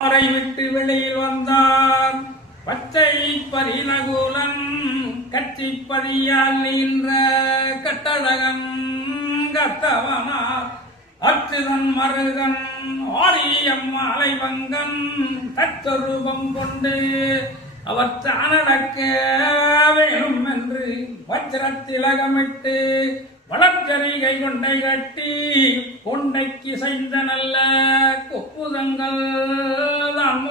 அறை விட்டு வெளியில் வந்தார் பச்சை பரிநகுலன் கட்சிப்பதியால் நின்ற கட்டழகன் கத்தவனார் அச்சுதன் மருகன் ஆரியம் அலைவங்கன் தச்சொரூபம் கொண்டு அவர் தானடக்க வேணும் என்று வஜ்ரத்திலகமிட்டு வளர்ச்சரிகை கொண்டை கட்டி கொண்டைக்கு செய்த நல்ல கொப்புதங்கள் தான்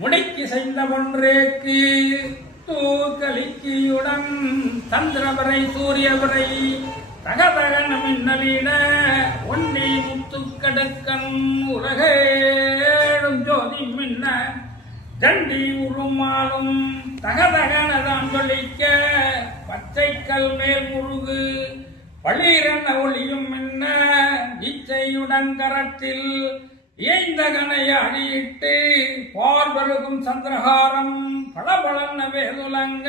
முடிக்கு செய்த ஒன்றேக்கு தூக்கலிக்கியுடன் சந்திரவரை சூரியவரை தகதகன மின்னலிட ஒன்னி முத்துக்கடுக்கன் உலகேடும் ஜோதி மின்ன தண்டி உருமாலும் தகதகனதான் ஜொலிக்க பச்சைக்கல் மேல் முருகு பளிரென ஒளியும் மின்ன இச்சையுடன் கரத்தில் ஏய்ந்த கனைய அடியிட்டு பார்வருகும் சந்திரஹாரம் பளபளன வேதுலங்க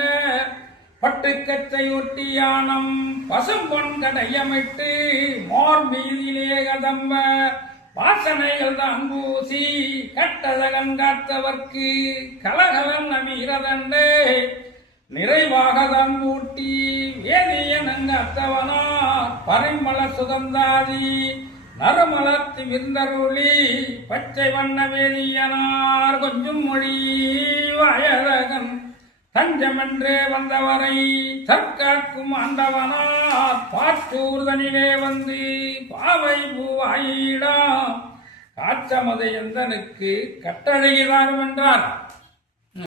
பட்டுக்கச்சை ஒட்டியானம் பசும்பொன் கடையமிட்டு மார் மீதிலே கதம்ப வாசனைகள் தான் பூசி கட்டதகன் காத்தவர்க்கு கலகலன் வீரதண்டே நிறைவாக தான் ஊட்டி வேதியனங்காத்தவனார் பரிமள சுகந்தாதி நறுமலத்து விருந்தருளி பச்சை வண்ண வேதியனார் கொஞ்சம் மொழி வாயழகன் தஞ்சமென்றே வந்தவரை தற்காக்கும் ஆண்டவனார் பாற்றூர்தனிலே வந்து பாவை பூவாயிடா காச்சமதை எந்தனுக்கு கட்டளையிடாரும் என்றார்.